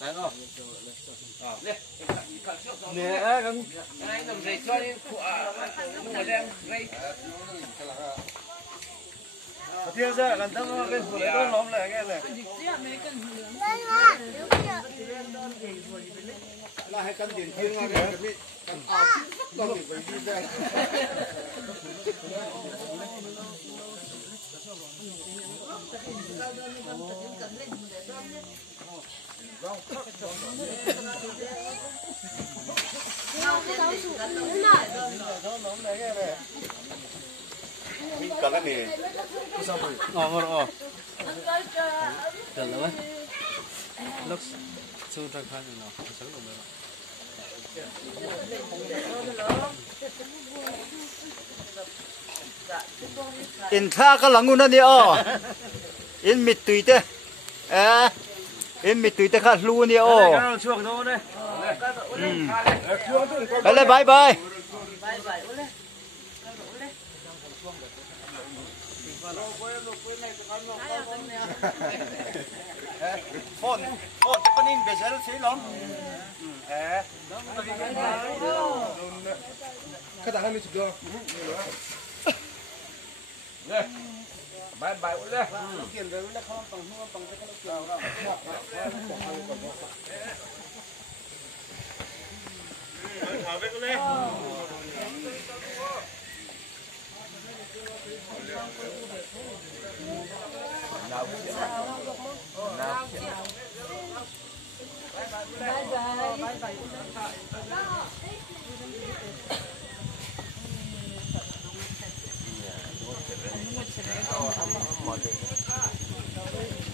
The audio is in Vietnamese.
Đấy không? Nè con Anh làm gì cho đi phụ mùa đen gây. thiên ra gần tâm cái phụ đấy nó lóm lại cái này. Là hai cân tiền thiên ngon đấy, cái con bị đi ra. Cái này ngon Được rồi. Lúc xuống thang khăn rồi nó sống được rồi. in tha ka langun ani o in mit tuite in mit tuite kha lu ni o ale bye bye phone cái in besel sei lom Cái thằng này mình chụp được. Bye bye udah. Tiền về nó không bằng cái nào đâu. thả về con lên Bye bye.